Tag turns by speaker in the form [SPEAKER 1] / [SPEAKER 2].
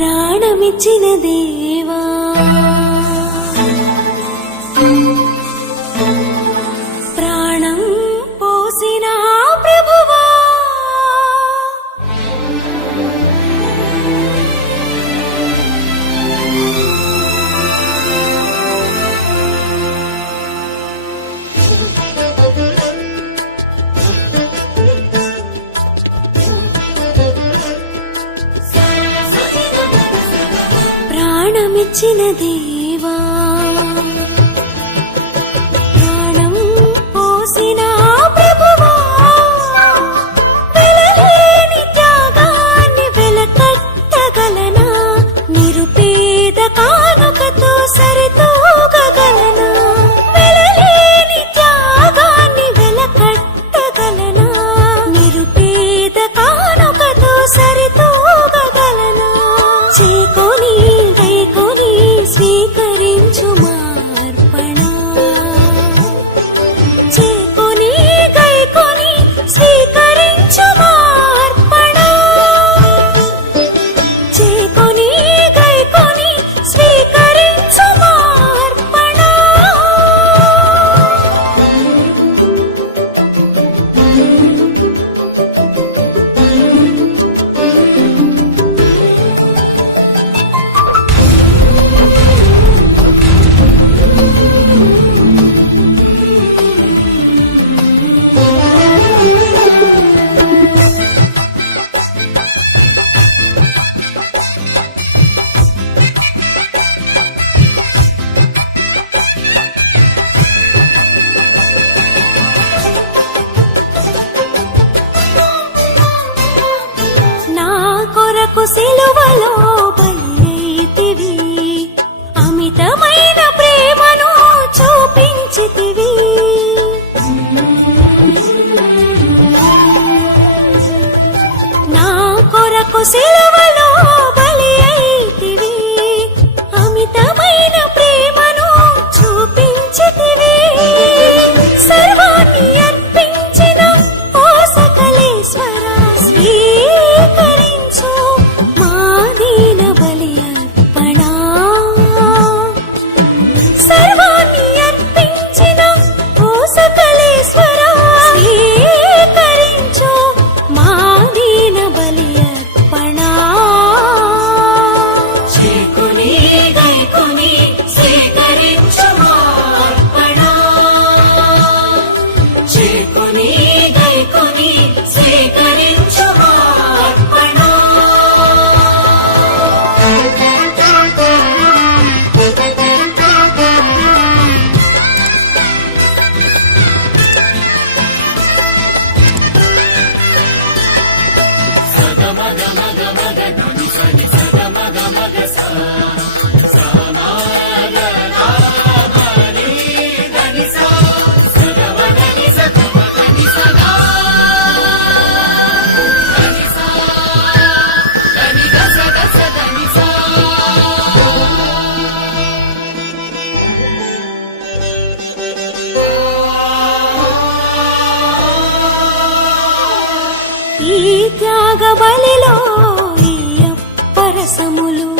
[SPEAKER 1] ప్రాణమిచ్చిన దేవా. 记得你 సెలవలో బలితివి అమితమైన ప్రేమను చూపించితివి. నా కొరకు సెలవలో
[SPEAKER 2] యాగబలిలో
[SPEAKER 1] ఈ అప్పరసములు.